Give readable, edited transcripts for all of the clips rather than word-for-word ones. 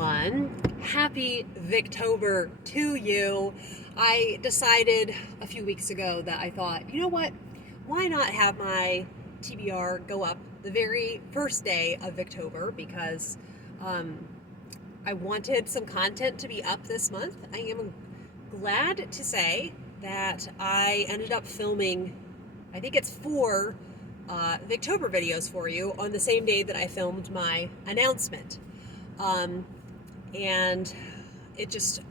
everyone. Happy Victober to you. I decided a few weeks ago that I thought, you know what? Why not have my TBR go up the very first day of Victober because I wanted some content to be up this month. I am glad to say that I ended up filming, I think it's 4 Victober videos for you on the same day that I filmed my announcement. And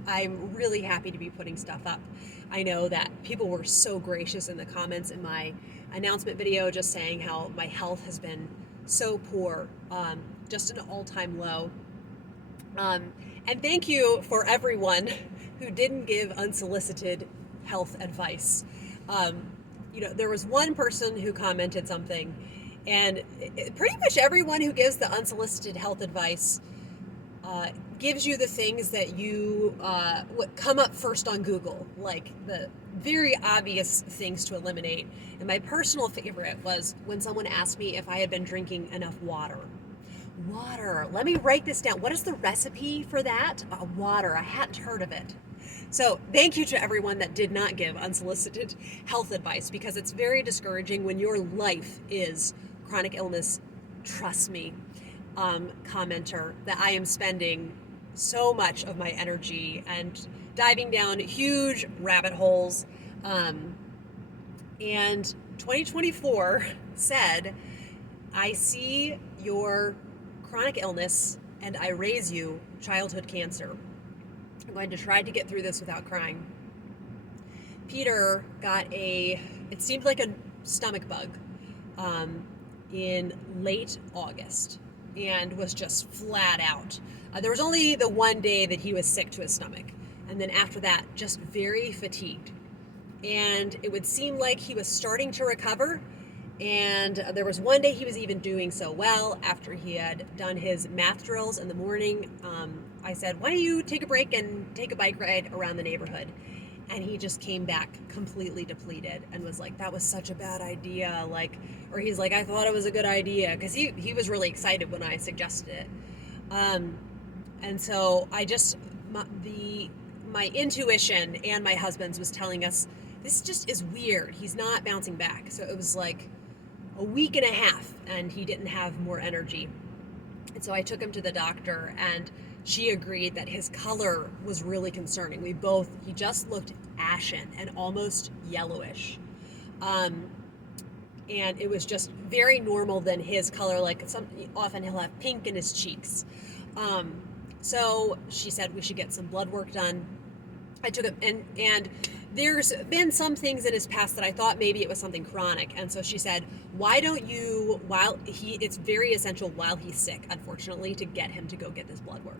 I'm really happy to be putting stuff up. I know that people were so gracious in the comments in my announcement video, just saying how my health has been so poor, just an all-time low. And thank you for everyone who didn't give unsolicited health advice. There was one person who commented something, and pretty much everyone who gives the unsolicited health advice gives you the things that you would come up first on Google, like the very obvious things to eliminate. And my personal favorite was when someone asked me if I had been drinking enough water. Water. Let me write this down. What is the recipe for that? Water. I hadn't heard of it. So thank you to everyone that did not give unsolicited health advice, because it's very discouraging when your life is chronic illness. Trust me, commenter, that I am spending so much of my energy and diving down huge rabbit holes. And 2024 said, I see your chronic illness and I raise you childhood cancer. I'm going to try to get through this without crying. Peter got it seemed like a stomach bug in late August and was just flat out. There was only the one day that he was sick to his stomach. And then after that, just very fatigued. And it would seem like he was starting to recover. And there was one day he was even doing so well after he had done his math drills in the morning. I said, why don't you take a break and take a bike ride around the neighborhood? And he just came back completely depleted and was like, that was such a bad idea. Or he's like, I thought it was a good idea. Because he was really excited when I suggested it. And so my intuition and my husband's was telling us, this just is weird. He's not bouncing back. So it was like a week and a half and he didn't have more energy. And so I took him to the doctor and she agreed that his color was really concerning. He just looked ashen and almost yellowish. And it was just very normal than his color. Often he'll have pink in his cheeks. So she said we should get some blood work done. I took him, and there's been some things in his past that I thought maybe it was something chronic. And so she said, why don't you, it's very essential while he's sick, unfortunately, to get him to go get this blood work.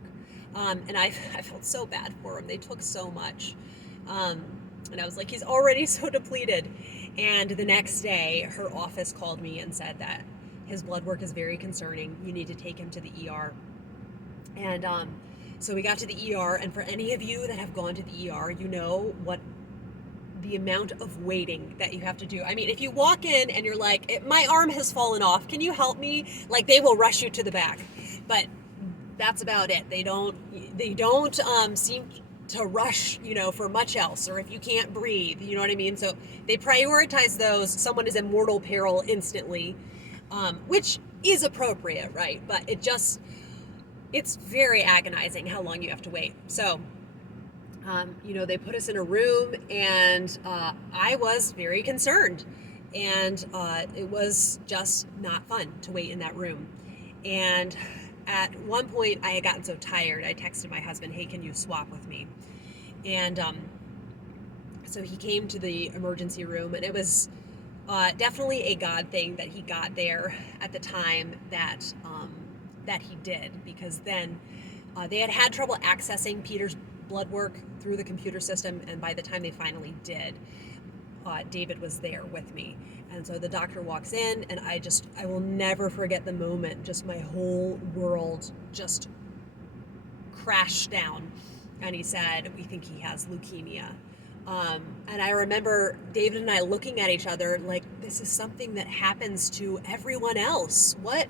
And I felt so bad for him. They took so much. And I was like, he's already so depleted. And the next day, her office called me and said that his blood work is very concerning. You need to take him to the ER. And so we got to the ER, and for any of you that have gone to the ER, you know what the amount of waiting that you have to do. I mean, if you walk in and you're like, my arm has fallen off, can you help me? They will rush you to the back. But that's about it. They don't seem to rush, for much else, or if you can't breathe, you know what I mean? So they prioritize those. Someone is in mortal peril instantly, which is appropriate, right? But it's very agonizing how long you have to wait. So, they put us in a room, and I was very concerned. And it was just not fun to wait in that room. And at one point, I had gotten so tired, I texted my husband, hey, can you swap with me? And so he came to the emergency room, and it was definitely a God thing that he got there at the time that he did, because then they had trouble accessing Peter's blood work through the computer system, and by the time they finally did, David was there with me. And so the doctor walks in, and I will never forget the moment. Just my whole world just crashed down. And he said, we think he has leukemia. And I remember David and I looking at each other like, this is something that happens to everyone else. What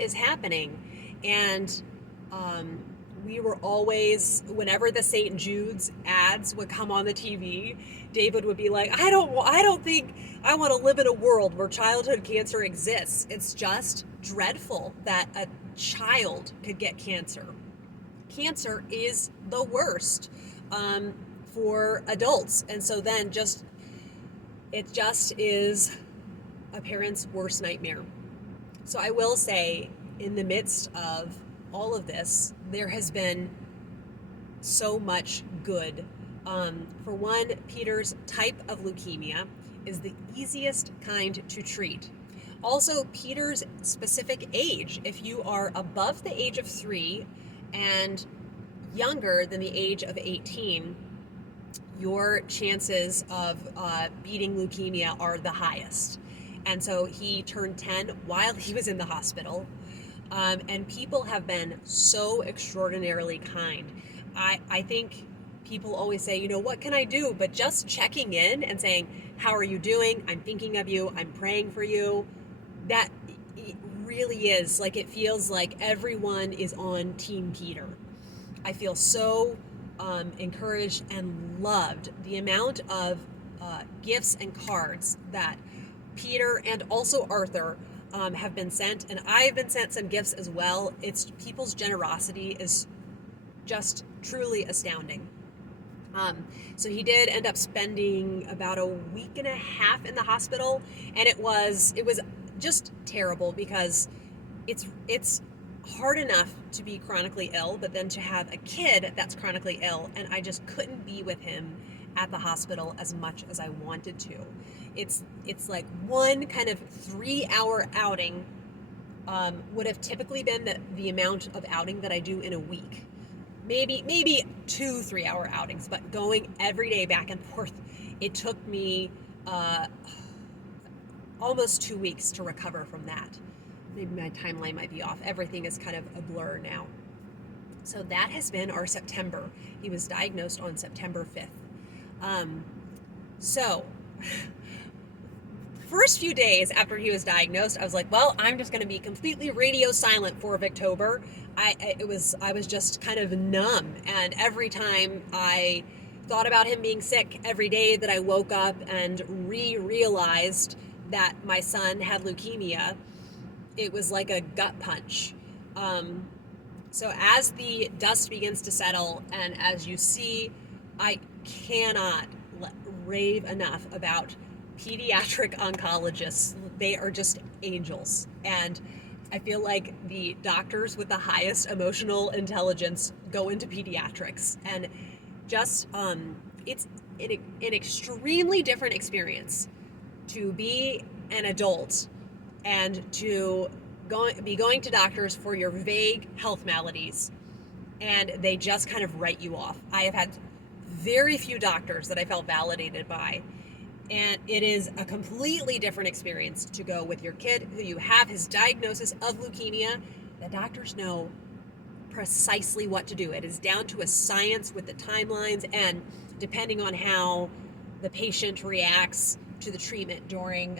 is happening? And we were always, whenever the St. Jude's ads would come on the TV, David would be like, I don't think I want to live in a world where childhood cancer exists. It's just dreadful that a child could get cancer. Cancer is the worst for adults. And so then it just is a parent's worst nightmare. So I will say, in the midst of all of this, there has been so much good. For one, Peter's type of leukemia is the easiest kind to treat. Also, Peter's specific age. If you are above the age of 3 and younger than the age of 18, your chances of beating leukemia are the highest. And so he turned 10 while he was in the hospital. And people have been so extraordinarily kind. I think people always say, what can I do? But just checking in and saying, how are you doing? I'm thinking of you. I'm praying for you. That really is, like, it feels like everyone is on Team Peter. I feel so encouraged and loved. The amount of gifts and cards that Peter and also Arthur have been sent, and I've been sent some gifts as well. People's generosity is just truly astounding. So he did end up spending about a week and a half in the hospital, and it was just terrible because it's hard enough to be chronically ill, but then to have a kid that's chronically ill, and I just couldn't be with him at the hospital as much as I wanted to. It's like one kind of 3-hour outing would have typically been the amount of outing that I do in a week. Maybe 2 3-hour outings, but going every day back and forth, it took me almost 2 weeks to recover from that. Maybe my timeline might be off. Everything is kind of a blur now. So that has been our September. He was diagnosed on September 5th. So first few days after he was diagnosed, I was like, well, I'm just going to be completely radio silent for Victober. I was just kind of numb, and every time I thought about him being sick, every day that I woke up and realized that my son had leukemia, it was like a gut punch. So as the dust begins to settle, and as you see, I cannot rave enough about pediatric oncologists. They are just angels. And I feel like the doctors with the highest emotional intelligence go into pediatrics. And just, it's an extremely different experience to be an adult and to be going to doctors for your vague health maladies, and they just kind of write you off. I have had very few doctors that I felt validated by, and it is a completely different experience to go with your kid who you have his diagnosis of leukemia. The doctors know precisely what to do. It is down to a science with the timelines, and depending on how the patient reacts to the treatment during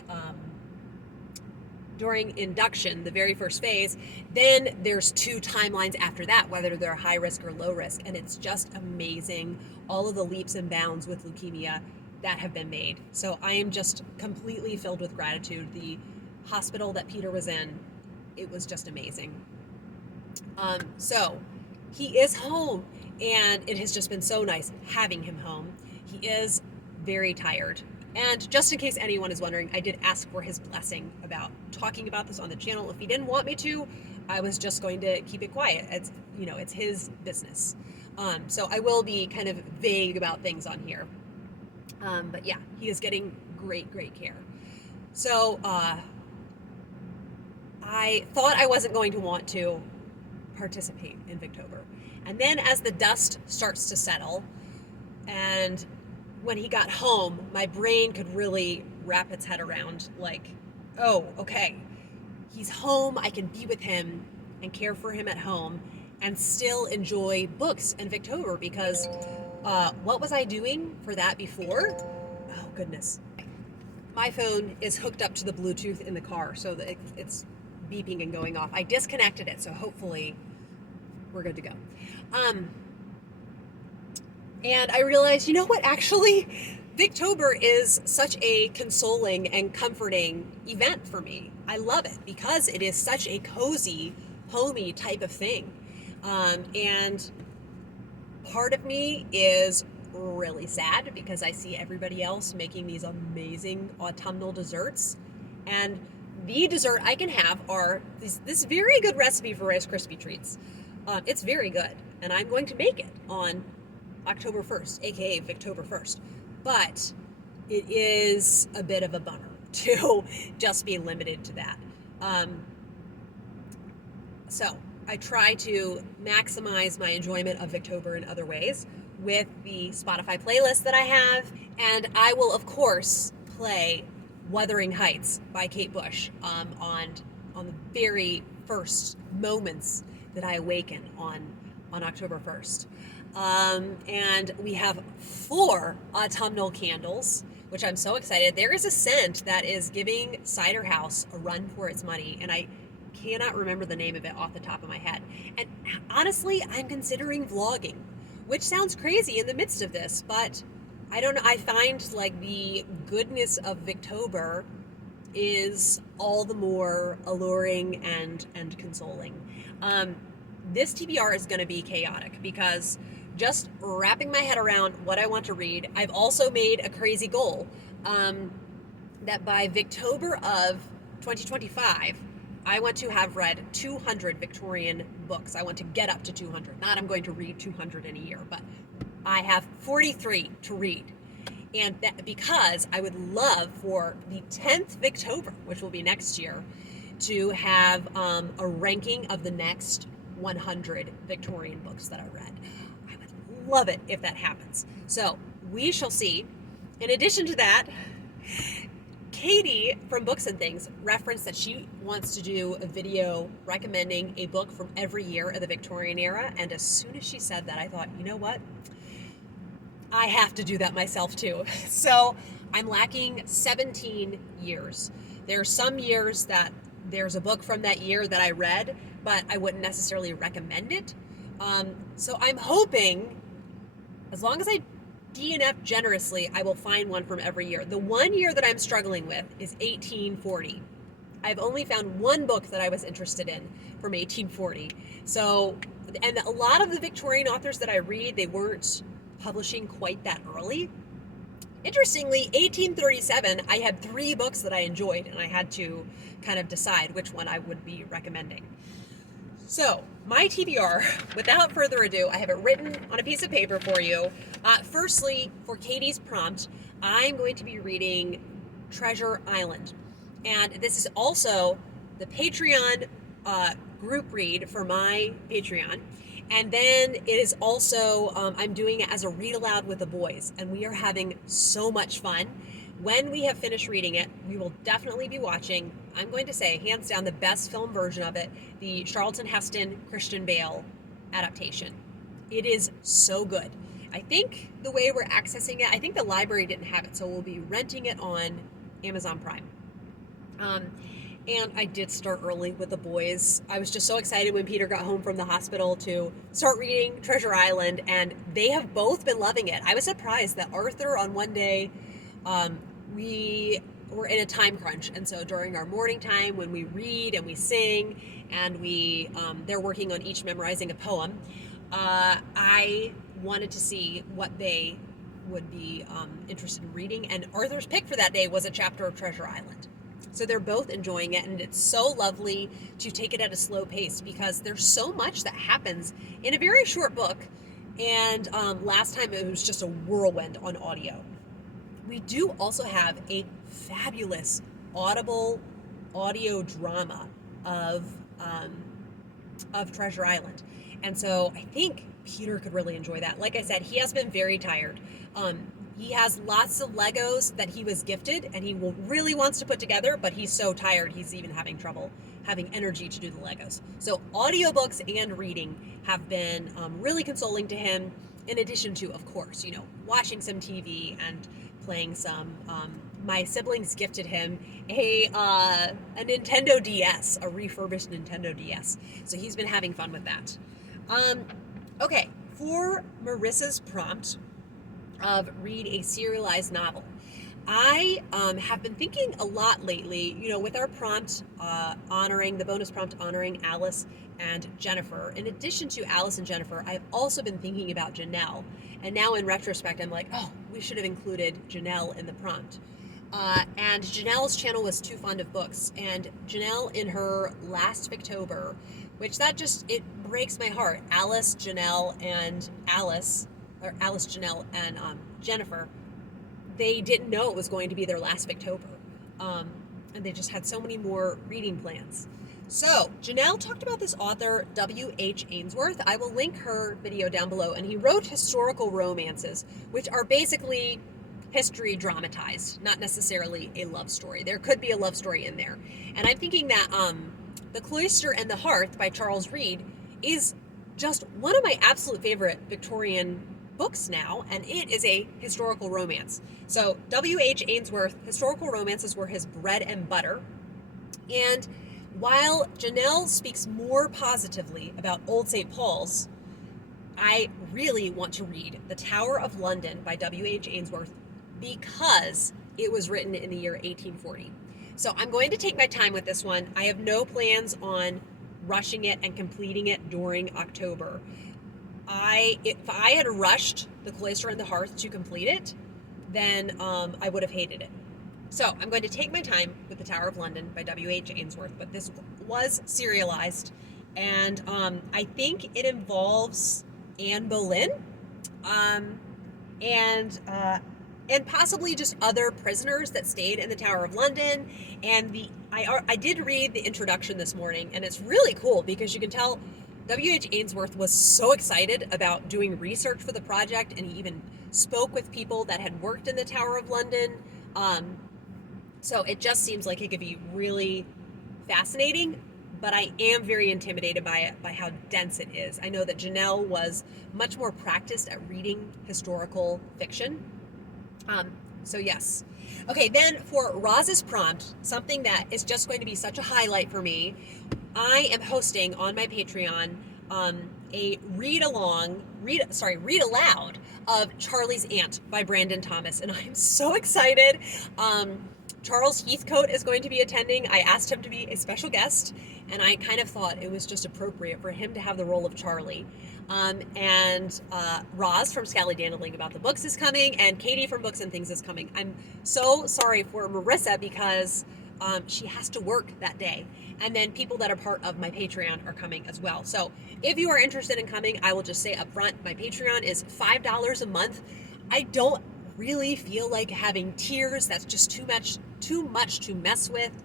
induction, the very first phase, then there's 2 timelines after that, whether they're high risk or low risk. And it's just amazing, all of the leaps and bounds with leukemia that have been made. So I am just completely filled with gratitude. The hospital that Peter was in, it was just amazing. So he is home, and it has just been so nice having him home. He is very tired. And just in case anyone is wondering, I did ask for his blessing about talking about this on the channel. If he didn't want me to, I was just going to keep it quiet. It's his business. So I will be kind of vague about things on here. But yeah, he is getting great care. So I thought I wasn't going to want to participate in Victober. And then as the dust starts to settle, and when he got home, my brain could really wrap its head around, like, oh, okay, he's home, I can be with him and care for him at home and still enjoy books and Victober, because what was I doing for that before? Oh, goodness. My phone is hooked up to the Bluetooth in the car, so that it's beeping and going off. I disconnected it, so hopefully we're good to go. And I realized, you know what, actually, Victober is such a consoling and comforting event for me. I love it because it is such a cozy, homey type of thing. And part of me is really sad because I see everybody else making these amazing autumnal desserts. And the dessert I can have are this very good recipe for Rice Krispie treats. It's very good, and I'm going to make it on October 1st, aka Victober 1st. But it is a bit of a bummer to just be limited to that. So I try to maximize my enjoyment of Victober in other ways with the Spotify playlist that I have. And I will, of course, play Wuthering Heights by Kate Bush on the very first moments that I awaken on October 1st. And we have 4 autumnal candles, which I'm so excited. There is a scent that is giving Cider House a run for its money, and I cannot remember the name of it off the top of my head. And honestly, I'm considering vlogging, which sounds crazy in the midst of this, but I don't know. I find like the goodness of Victober is all the more alluring and consoling. This TBR is going to be chaotic because just wrapping my head around what I want to read, I've also made a crazy goal that by Victober of 2025, I want to have read 200 Victorian books. I want to get up to 200. Not I'm going to read 200 in a year, but I have 43 to read. And that because I would love for the 10th Victober, which will be next year, to have a ranking of the next 100 Victorian books that I read. I would love it if that happens. So we shall see. In addition to that, Katie from Books and Things referenced that she wants to do a video recommending a book from every year of the Victorian era. And as soon as she said that, I thought, you know what? I have to do that myself too. So I'm lacking 17 years. There are some years that there's a book from that year that I read, but I wouldn't necessarily recommend it. So I'm hoping, as long as I DNF generously, I will find one from every year. The one year that I'm struggling with is 1840. I've only found one book that I was interested in from 1840. So, and a lot of the Victorian authors that I read, they weren't publishing quite that early. Interestingly, 1837, I had 3 books that I enjoyed, and I had to kind of decide which one I would be recommending. So, my TBR, without further ado, I have it written on a piece of paper for you. Firstly, for Katie's prompt, I'm going to be reading Treasure Island. And this is also the Patreon group read for my Patreon. And then it is also, I'm doing it as a read aloud with the boys. And we are having so much fun. When we have finished reading it, we will definitely be watching, I'm going to say, hands down, the best film version of it, the Charlton Heston, Christian Bale adaptation. It is so good. I think the way we're accessing it, I think the library didn't have it, so we'll be renting it on Amazon Prime. And I did start early with the boys. I was just so excited when Peter got home from the hospital to start reading Treasure Island, and they have both been loving it. I was surprised that Arthur on one day, we were in a time crunch, and so during our morning time when we read and we sing and they're working on each memorizing a poem, I wanted to see what they would be interested in reading, and Arthur's pick for that day was a chapter of Treasure Island. So they're both enjoying it, and it's so lovely to take it at a slow pace because there's so much that happens in a very short book, and last time it was just a whirlwind on audio. We do also have a fabulous Audible audio drama of Treasure Island. And so I think Peter could really enjoy that. Like I said, he has been very tired. He has lots of Legos that he was gifted and he really wants to put together, but he's so tired he's even having trouble having energy to do the Legos. So audiobooks and reading have been really consoling to him, in addition to, of course, watching some TV and playing some. My siblings gifted him a Nintendo DS, a refurbished Nintendo DS. So he's been having fun with that. Okay, for Marissa's prompt of read a serialized novel, I have been thinking a lot lately, with our prompt the bonus prompt honoring Alice and Jennifer. In addition to Alice and Jennifer, I've also been thinking about Janelle. And now in retrospect, I'm like, oh, we should have included Janelle in the prompt. And Janelle's channel was Too Fond of Books. And Janelle, in her last Victober, which it breaks my heart. Alice, Janelle, and Jennifer, they didn't know it was going to be their last Victober. And they just had so many more reading plans. So, Janelle talked about this author, W.H. Ainsworth. I will link her video down below. And he wrote historical romances, which are basically history dramatized, not necessarily a love story. There could be a love story in there. And I'm thinking that The Cloister and the Hearth by Charles Reade is just one of my absolute favorite Victorian books now, and it is a historical romance. So W.H. Ainsworth, historical romances were his bread and butter. And while Janelle speaks more positively about Old St. Paul's, I really want to read The Tower of London by W.H. Ainsworth because it was written in the year 1840. So I'm going to take my time with this one. I have no plans on rushing it and completing it during October. If I had rushed The Cloister and the Hearth to complete it, then I would have hated it. So I'm going to take my time with The Tower of London by W.H. Ainsworth, but this was serialized, and I think it involves Anne Boleyn, and possibly just other prisoners that stayed in the Tower of London. And I did read the introduction this morning, and it's really cool because you can tell W.H. Ainsworth was so excited about doing research for the project, and he even spoke with people that had worked in the Tower of London. So it just seems like it could be really fascinating, but I am very intimidated by it, by how dense it is. I know that Janelle was much more practiced at reading historical fiction. So yes. Okay, then for Roz's prompt, something that is just going to be such a highlight for me, I am hosting on my Patreon a read aloud of Charlie's Aunt by Brandon Thomas, and I am so excited. Charles Heathcote is going to be attending. I asked him to be a special guest, and I kind of thought it was just appropriate for him to have the role of Charlie. And Roz from Scallydandling About the Books is coming, and Katie from Books and Things is coming. I'm so sorry for Marissa because she has to work that day. And then people that are part of my Patreon are coming as well. So if you are interested in coming, I will just say up front, my Patreon is $5 a month. I don't really feel like having tiers. That's just too much to mess with.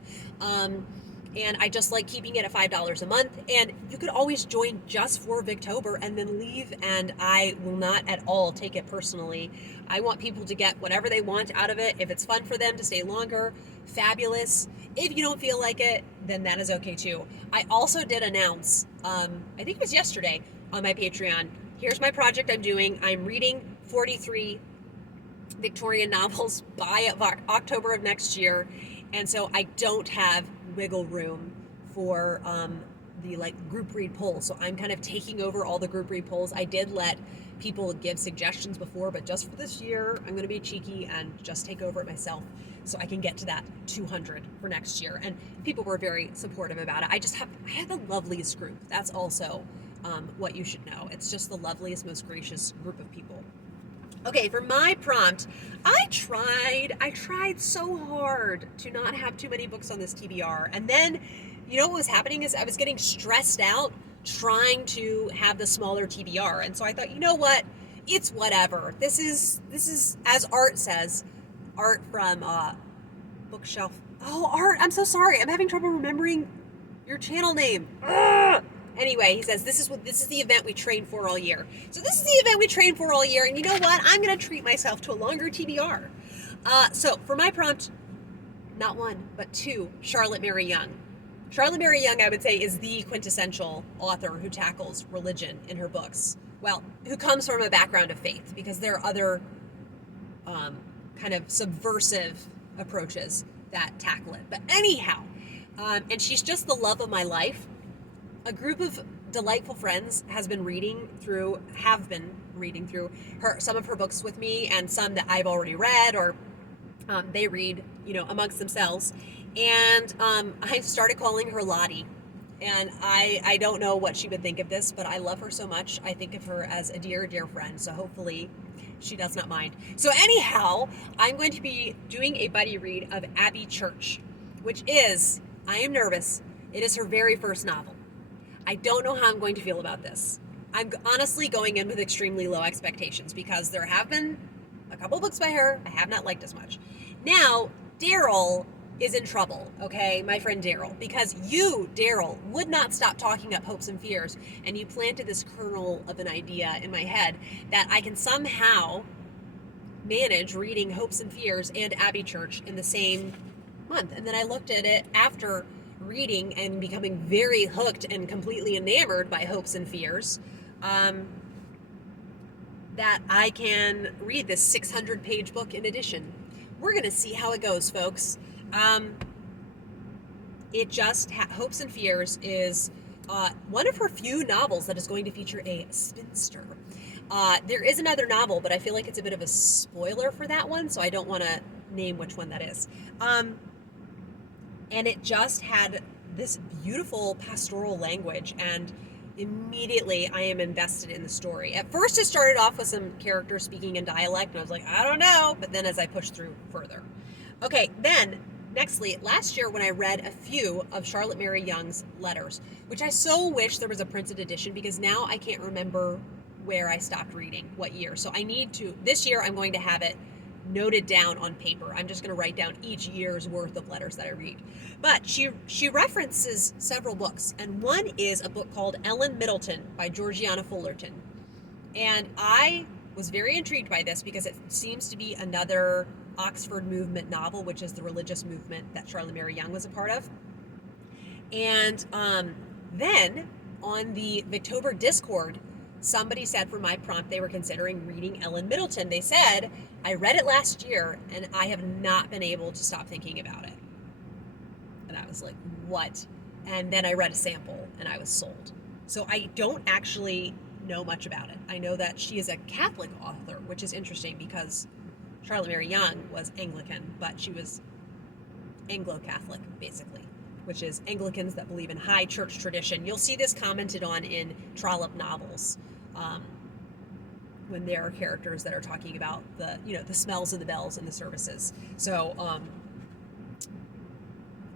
And I just like keeping it at $5 a month. And you could always join just for Victober and then leave, and I will not at all take it personally. I want people to get whatever they want out of it. If it's fun for them to stay longer, fabulous. If you don't feel like it, then that is okay too. I also did announce, I think it was yesterday on my Patreon, here's my project I'm doing. I'm reading 43 Victorian novels by October of next year. And so I don't have wiggle room for the group read polls. So I'm kind of taking over all the group read polls. I did let people give suggestions before, but just for this year, I'm going to be cheeky and just take over it myself so I can get to that 200 for next year. And people were very supportive about it. I have the loveliest group. That's also what you should know. It's just the loveliest, most gracious group of people. Okay, for my prompt, I tried so hard to not have too many books on this TBR. And then, what was happening is I was getting stressed out trying to have the smaller TBR. And so I thought, you know what? It's whatever. This is, as Art says, Art from Bookshelf. Oh, Art, I'm so sorry. I'm having trouble remembering your channel name. Ugh! Anyway, he says, this is the event we trained for all year. So this is the event we trained for all year, and you know what? I'm going to treat myself to a longer TBR. So for my prompt, not one, but two, Charlotte Mary Yonge. Charlotte Mary Yonge, I would say, is the quintessential author who tackles religion in her books. Well, who comes from a background of faith, because there are other kind of subversive approaches that tackle it. But anyhow, and she's just the love of my life. A group of delightful friends have been reading through some of her books with me, and some that I've already read, or they read, amongst themselves. And I started calling her Lottie. And I don't know what she would think of this, but I love her so much. I think of her as a dear, dear friend. So hopefully she does not mind. So anyhow, I'm going to be doing a buddy read of Abbeychurch, which is, I am nervous, it is her very first novel. I don't know how I'm going to feel about this. I'm honestly going in with extremely low expectations because there have been a couple books by her I have not liked as much. Now, Daryl is in trouble, okay, my friend Daryl, because you, Daryl, would not stop talking up hopes and fears, and you planted this kernel of an idea in my head that I can somehow manage reading Hopes and Fears and Abbeychurch in the same month. And then I looked at it after reading and becoming very hooked and completely enamored by Hopes and Fears, that I can read this 600-page book in addition. We're going to see how it goes, folks. Hopes and Fears is one of her few novels that is going to feature a spinster. There is another novel, but I feel like it's a bit of a spoiler for that one, so I don't want to name which one that is. And it just had this beautiful pastoral language, and immediately I am invested in the story. At first it started off with some characters speaking in dialect, and I was like, I don't know, but then as I pushed through further. Okay, then, nextly, last year when I read a few of Charlotte Mary Yonge's letters, which I so wish there was a printed edition, because now I can't remember where I stopped reading, what year. So this year I'm going to have it noted down on paper. I'm just going to write down each year's worth of letters that I read. But she references several books, and one is a book called Ellen Middleton by Georgiana Fullerton. And I was very intrigued by this because it seems to be another Oxford movement novel, which is the religious movement that Charlotte Mary Yonge was a part of. And then on the Victober Discord, somebody said for my prompt they were considering reading Ellen Middleton. They said, I read it last year and I have not been able to stop thinking about it. And I was like, what? And then I read a sample and I was sold. So I don't actually know much about it. I know that she is a Catholic author, which is interesting because Charlotte Mary Yonge was Anglican, but she was Anglo-Catholic, basically, which is Anglicans that believe in high church tradition. You'll see this commented on in Trollope novels, when there are characters that are talking about the smells and the bells in the services. So,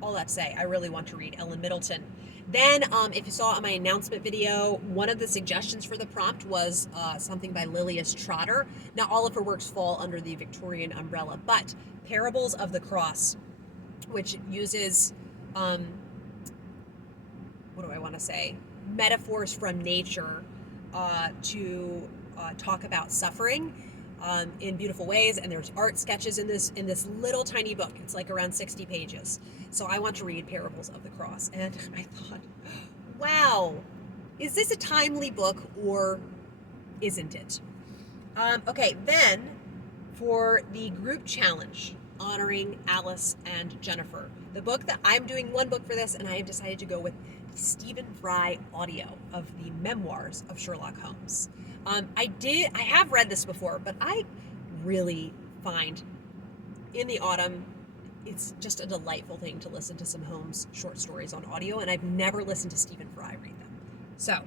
all that to say, I really want to read Ellen Middleton. Then, if you saw on my announcement video, one of the suggestions for the prompt was something by Lilias Trotter. Now, all of her works fall under the Victorian umbrella, but Parables of the Cross, which uses, metaphors from nature to talk about suffering in beautiful ways, and there's art sketches in this little tiny book. It's like around 60 pages. So I want to read Parables of the Cross, and I thought, wow, is this a timely book or isn't it? Okay, then for the group challenge honoring Alice and Jennifer, the book that I'm doing one book for this, and I have decided to go with the Stephen Fry audio of the Memoirs of Sherlock Holmes. I have read this before, but I really find in the autumn it's just a delightful thing to listen to some Holmes short stories on audio, and I've never listened to Stephen Fry read them. So,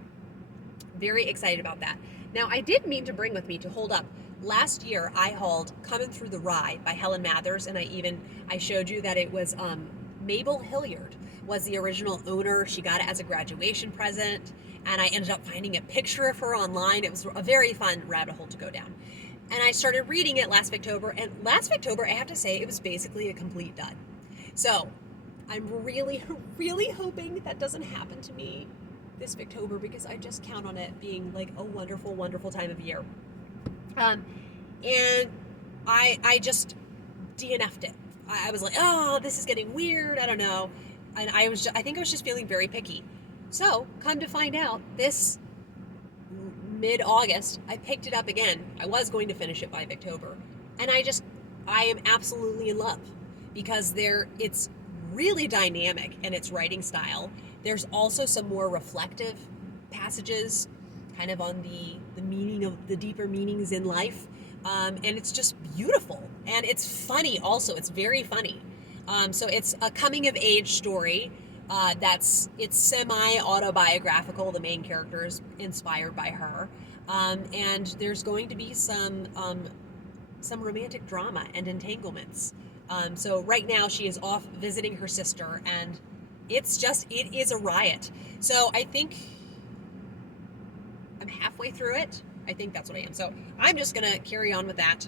very excited about that. Now, I did mean to bring with me to hold up. Last year, I hauled Coming Through the Rye by Helen Mathers, and I showed you that it was Mabel Hilliard was the original owner. She got it as a graduation present, and I ended up finding a picture of her online. It was a very fun rabbit hole to go down. And I started reading it last Victober, and last Victober, I have to say, it was basically a complete dud. So, I'm really, really hoping that doesn't happen to me this Victober, because I just count on it being like a wonderful, wonderful time of year. And I just DNF'd it. I was like, oh, this is getting weird, I don't know. And I think I was just feeling very picky. So, come to find out, this mid-August, I picked it up again. I was going to finish it by Victober. And I am absolutely in love, because it's really dynamic in its writing style. There's also some more reflective passages, kind of on the meaning of the deeper meanings in life. And it's just beautiful. And it's funny also. It's very funny. So it's a coming of age story. It's semi-autobiographical. The main character is inspired by her. And there's going to be some romantic drama and entanglements. So right now she is off visiting her sister, and it is a riot. So I think I'm halfway through it. I think that's what I am. So I'm just going to carry on with that.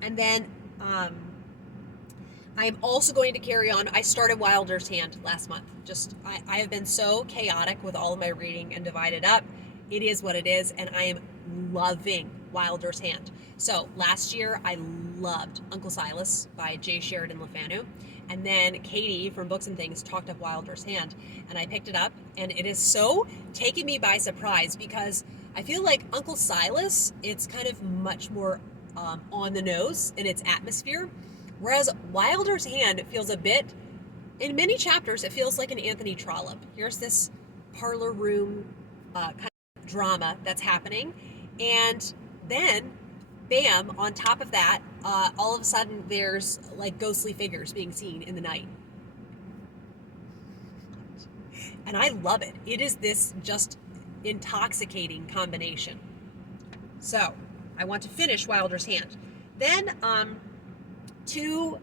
And then I am also going to carry on. I started Wylder's Hand last month. I have been so chaotic with all of my reading and divided up. It is what it is, and I am loving Wylder's Hand. So last year I loved Uncle Silas by J. Sheridan Fanu. And then Katie from Books and Things talked up Wylder's Hand, and I picked it up, and it is so taking me by surprise because I feel like Uncle Silas, it's kind of much more on the nose in its atmosphere, whereas Wylder's Hand feels a bit, in many chapters, it feels like an Anthony Trollope. Here's this parlor room kind of drama that's happening, and then, bam, on top of that, all of a sudden there's like ghostly figures being seen in the night. And I love it. It is this just intoxicating combination. So I want to finish Wylder's Hand. Then two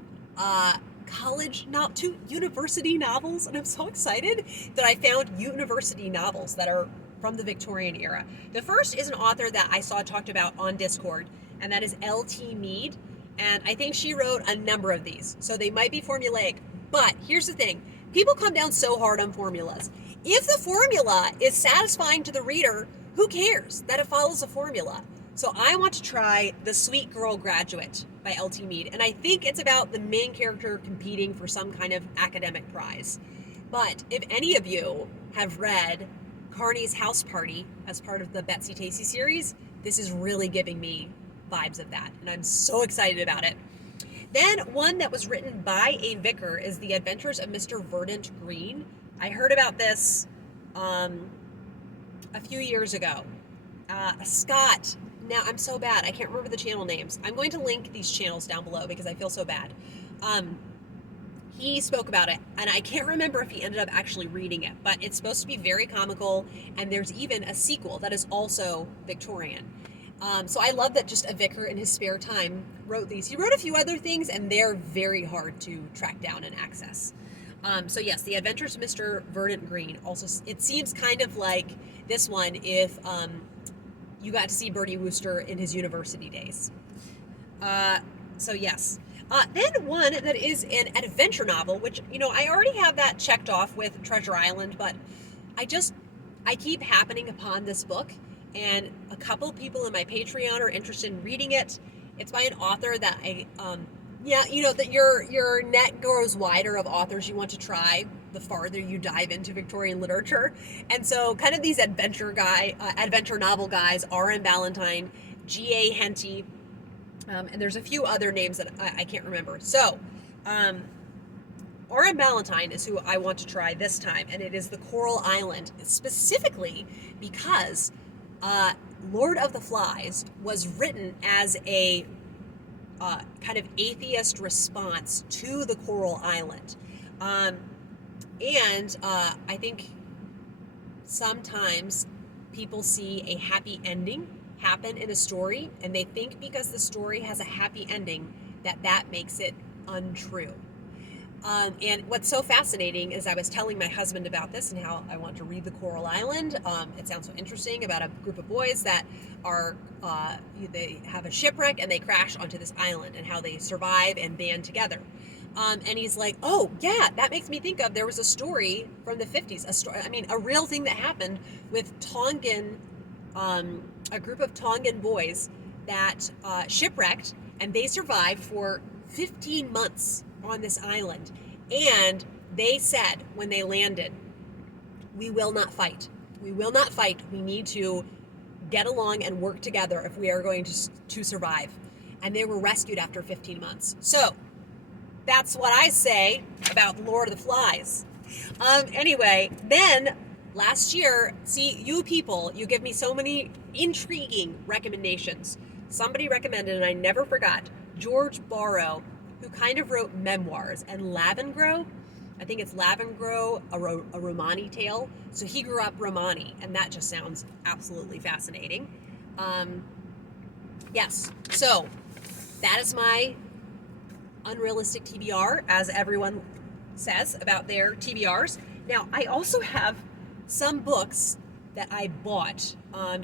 university novels, and I'm so excited that I found university novels that are from the Victorian era. The first is an author that I saw talked about on Discord, and that is L.T. Meade, and I think she wrote a number of these, so they might be formulaic, but here's the thing. People come down so hard on formulas. If the formula is satisfying to the reader, who cares that it follows a formula? So I want to try The Sweet Girl Graduate by L.T. Meade, and I think it's about the main character competing for some kind of academic prize. But if any of you have read Carney's House Party as part of the Betsy Tacy series, this is really giving me vibes of that, and I'm so excited about it. Then one that was written by a vicar is The Adventures of Mr.Verdant Green. I heard about this a few years ago. Scott, now I'm so bad, I can't remember the channel names. I'm going to link these channels down below because I feel so bad. He spoke about it, and I can't remember if he ended up actually reading it, but it's supposed to be very comical, and there's even a sequel that is also Victorian. So I love that just a vicar in his spare time wrote these. He wrote a few other things, and they're very hard to track down and access. So yes, The Adventures of Mr. Verdant Green. Also, it seems kind of like this one if you got to see Bertie Wooster in his university days. So yes. Then one that is an adventure novel, which, I already have that checked off with Treasure Island, but I keep happening upon this book, and a couple of people in my Patreon are interested in reading it. It's by an author that that your net grows wider of authors you want to try the farther you dive into Victorian literature. And so kind of these adventure novel guys, R.M. Ballantyne, G.A. Henty, and there's a few other names that I can't remember. So, R.M. Ballantyne is who I want to try this time, and it is The Coral Island, specifically because Lord of the Flies was written as a kind of atheist response to The Coral Island. And I think sometimes people see a happy ending happen in a story, and they think because the story has a happy ending that makes it untrue. And what's so fascinating is I was telling my husband about this and how I want to read The Coral Island. It sounds so interesting about a group of boys that are, they have a shipwreck and they crash onto this island, and how they survive and band together. And he's like, oh yeah, that makes me think of, there was a story from the 50s, a real thing that happened with Tongan, a group of Tongan boys that shipwrecked, and they survived for 15 months on this island. And they said when they landed, we will not fight. We will not fight. We need to get along and work together if we are going to survive. And they were rescued after 15 months. So that's what I say about Lord of the Flies. Anyway, then last year, see, you people, you give me so many intriguing recommendations. Somebody recommended, and I never forgot, George Borrow, who kind of wrote Memoirs, and Lavengro. I think it's Lavengro, a Romani tale. So he grew up Romani, and that just sounds absolutely fascinating. Yes, so that is my unrealistic TBR, as everyone says about their TBRs. Now, I also have some books that I bought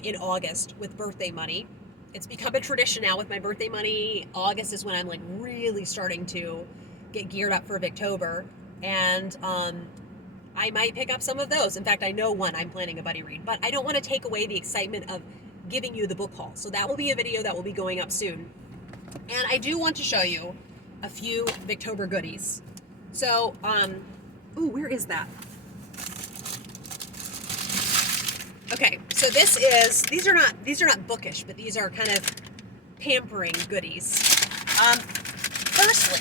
in August with birthday money. It's become a tradition now with my birthday money. August is when I'm like really starting to get geared up for Victober. And I might pick up some of those. In fact, I know one I'm planning a buddy read, but I don't want to take away the excitement of giving you the book haul. So that will be a video that will be going up soon. And I do want to show you a few Victober goodies. So, ooh, where is that? Okay, so these are not bookish, but these are kind of pampering goodies. Firstly,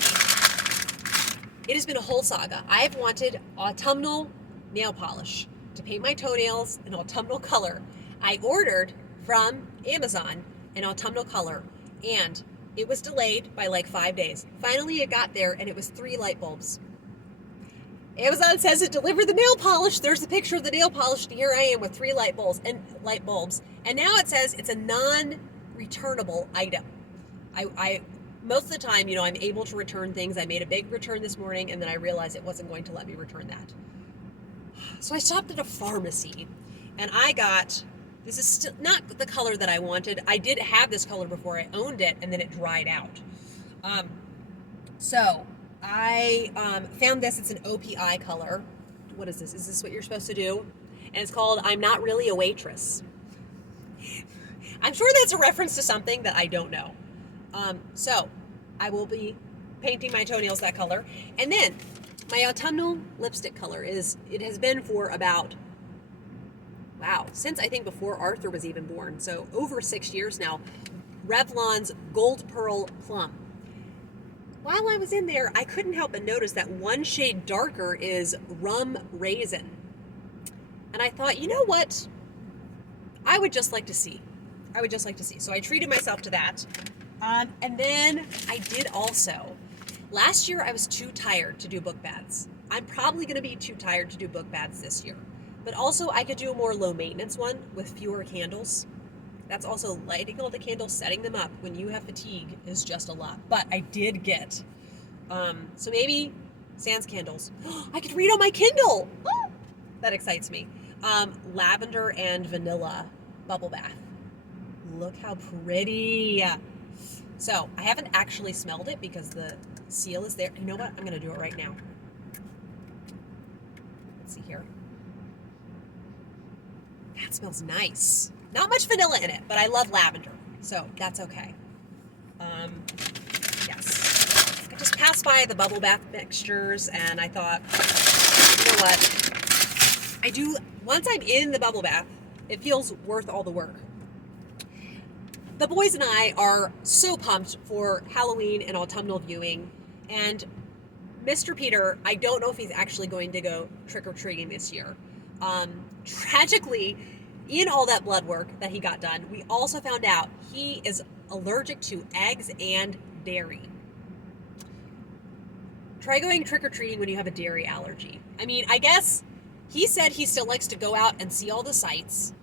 it has been a whole saga. I've wanted autumnal nail polish to paint my toenails an autumnal color. I ordered from Amazon an autumnal color, and it was delayed by like 5 days. Finally, it got there, and it was 3 light bulbs. Amazon says it delivered the nail polish. There's a picture of the nail polish, and here I am with 3 light bulbs. And now it says it's a non-returnable item. I most of the time, you know, I'm able to return things. I made a big return this morning, and then I realized it wasn't going to let me return that. So I stopped at a pharmacy, and I got, this is still not the color that I wanted. I did have this color before. I owned it, and then it dried out. So I found this. It's an OPI color. What is this? Is this what you're supposed to do? And it's called I'm Not Really a Waitress. I'm sure that's a reference to something that I don't know. So I will be painting my toenails that color. And then my autumnal lipstick color has been for about, since I think before Arthur was even born. So over 6 years now. Revlon's Gold Pearl Plum. While I was in there, I couldn't help but notice that one shade darker is Rum Raisin. And I thought, you know what? I would just like to see. So I treated myself to that. And then I did also. Last year, I was too tired to do book baths. I'm probably going to be too tired to do book baths this year. But also, I could do a more low maintenance one with fewer candles. That's also lighting all the candles, setting them up when you have fatigue is just a lot. But I did get, so maybe sans candles. I could read on my Kindle. That excites me. Lavender and vanilla bubble bath. Look how pretty. So I haven't actually smelled it because the seal is there. You know what? I'm going to do it right now. Let's see here. That smells nice. Not much vanilla in it, but I love lavender, so that's okay. Yes. I just passed by the bubble bath mixtures, and I thought, you know what? Once I'm in the bubble bath, it feels worth all the work. The boys and I are so pumped for Halloween and autumnal viewing, and Mr. Peter, I don't know if he's actually going to go trick-or-treating this year. Tragically, in all that blood work that he got done, we also found out he is allergic to eggs and dairy. Try going trick-or-treating when you have a dairy allergy. I mean, I guess he said he still likes to go out and see all the sights.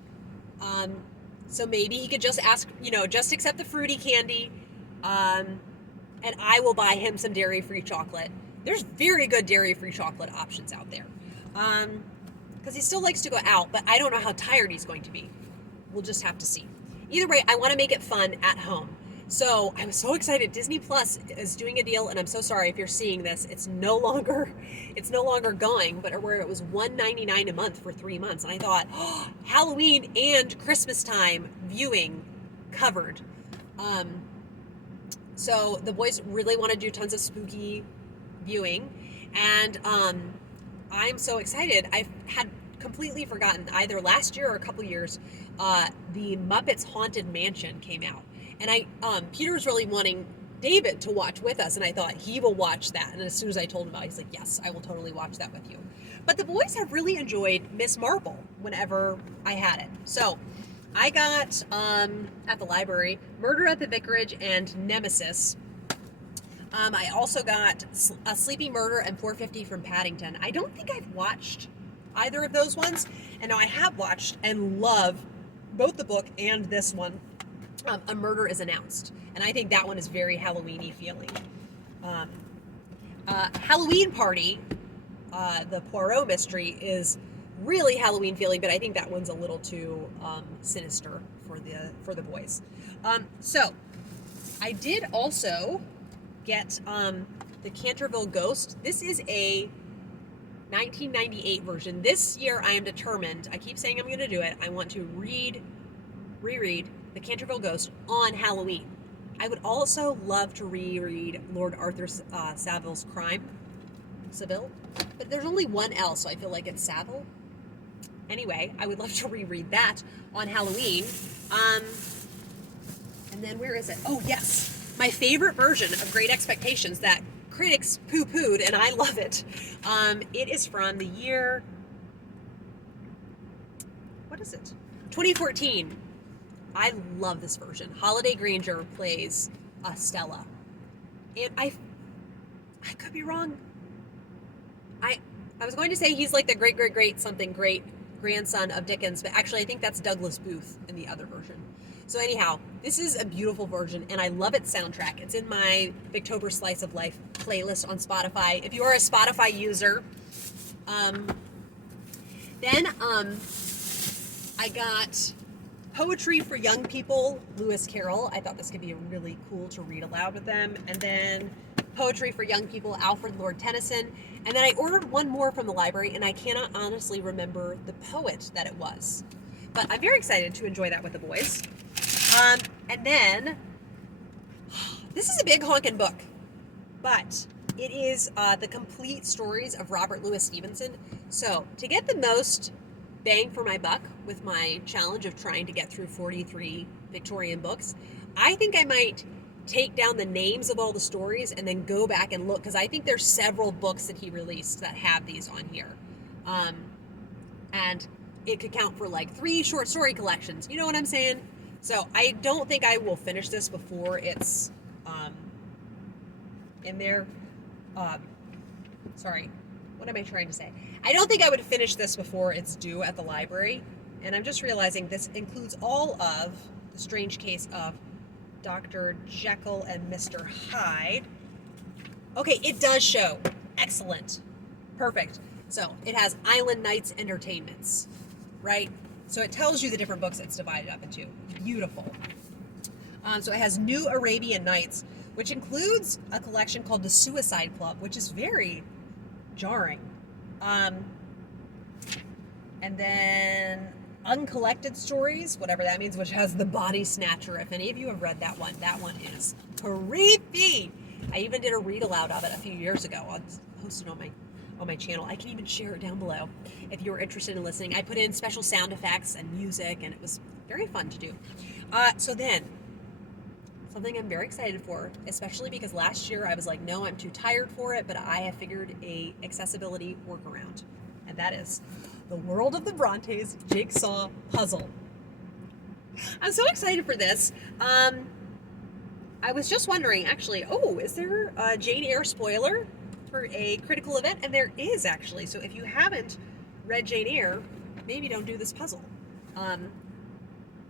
So maybe he could just ask, just accept the fruity candy, and I will buy him some dairy-free chocolate. There's very good dairy-free chocolate options out there. Because he still likes to go out, but I don't know how tired he's going to be. We'll just have to see. Either way, I want to make it fun at home. So I was so excited. Disney Plus is doing a deal, and I'm so sorry if you're seeing this. It's no longer going, but where it was $1.99 a month for 3 months. And I thought, Halloween and Christmas time viewing covered. So the boys really want to do tons of spooky viewing, and I'm so excited. I've had completely forgotten, either last year or a couple years, the Muppets Haunted Mansion came out. And Peter was really wanting David to watch with us, and I thought he will watch that. And as soon as I told him about it, he's like, yes, I will totally watch that with you. But the boys have really enjoyed Miss Marple whenever I had it. So I got, at the library, Murder at the Vicarage and Nemesis. I also got A Sleeping Murder and 450 from Paddington. I don't think I've watched either of those ones. And now I have watched and love both the book and this one, A Murder is Announced. And I think that one is very Halloween-y feeling. Halloween Party, the Poirot mystery, is really Halloween feeling, but I think that one's a little too sinister for the boys. So I did also get the Canterville Ghost. This is a 1998 version. This year I am determined, I keep saying I'm going to do it, I want to reread the Canterville Ghost on Halloween. I would also love to reread Lord Arthur Saville's Crime. Saville? But there's only one L, so I feel like it's Saville. Anyway, I would love to reread that on Halloween. And then where is it? Oh, yes. My favorite version of Great Expectations that critics poo-pooed, and I love it. It is from the year... What is it? 2014. I love this version. Holiday Granger plays Stella. And I could be wrong. I was going to say he's like the great something great grandson of Dickens, but actually I think that's Douglas Booth in the other version. So anyhow, this is a beautiful version, and I love its soundtrack. It's in my Victober Slice of Life playlist on Spotify. If you are a Spotify user, then I got Poetry for Young People, Lewis Carroll. I thought this could be really cool to read aloud with them. And then Poetry for Young People, Alfred Lord Tennyson. And then I ordered one more from the library, and I cannot honestly remember the poet that it was. But I'm very excited to enjoy that with the boys. And then, this is a big honkin' book, but it is the complete stories of Robert Louis Stevenson. So to get the most bang for my buck with my challenge of trying to get through 43 Victorian books, I think I might take down the names of all the stories and then go back and look, because I think there's several books that he released that have these on here. And it could count for like 3 short story collections. You know what I'm saying? So I don't think I will finish this before it's in there. Sorry, what am I trying to say? I don't think I would finish this before it's due at the library. And I'm just realizing this includes all of The Strange Case of Dr. Jekyll and Mr. Hyde. Okay, it does show. Excellent. Perfect. So it has Island Nights Entertainments, right? So it tells you the different books it's divided up into. Beautiful. So it has New Arabian Nights, which includes a collection called The Suicide Club, which is very jarring. And then Uncollected Stories, whatever that means, which has The Body Snatcher. If any of you have read that one is creepy. I even did a read aloud of it a few years ago. I'll post it on my channel. I can even share it down below if you're interested in listening. I put in special sound effects and music, and it was very fun to do. So then, something I'm very excited for, especially because last year I was like, no, I'm too tired for it, but I have figured a accessibility workaround, and that is The World of the Brontes Jigsaw Puzzle. I'm so excited for this. I was just wondering, actually, is there a Jane Eyre spoiler for a critical event? And there is, actually. So if you haven't read Jane Eyre, maybe don't do this puzzle.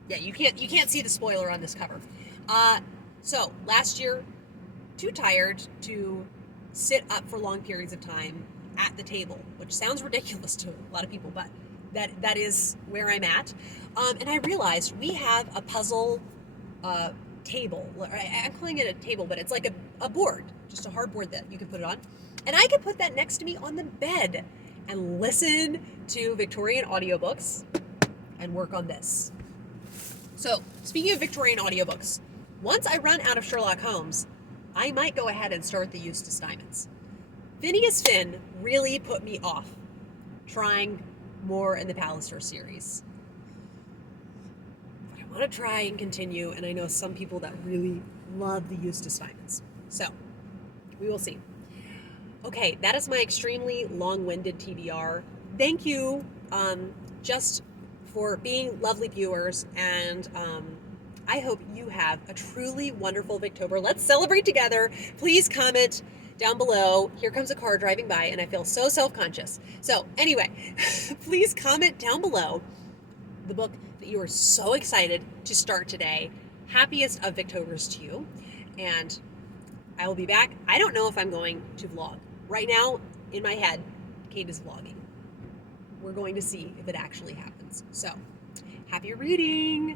Yeah, you can't see the spoiler on this cover. So last year, too tired to sit up for long periods of time at the table, which sounds ridiculous to a lot of people, but that is where I'm at. And I realized we have a puzzle table. I'm calling it a table, but it's like a board, just a hard board that you can put it on. And I could put that next to me on the bed and listen to Victorian audiobooks and work on this. So, speaking of Victorian audiobooks, once I run out of Sherlock Holmes, I might go ahead and start the Eustace Diamonds. Phineas Finn really put me off trying more in the Palliser series. But I want to try and continue, and I know some people that really, love the Eustace diamonds. So we will see. Okay, that is my extremely long-winded TBR. Thank you just for being lovely viewers, and I hope you have a truly wonderful Victober. Let's celebrate together. Please comment down below. Here comes a car driving by, and I feel so self-conscious. So anyway, please comment down below the book that you are so excited to start today. Happiest of Victobers to you. And I will be back. I don't know if I'm going to vlog. Right now, in my head, Kate is vlogging. We're going to see if it actually happens. So, happy reading!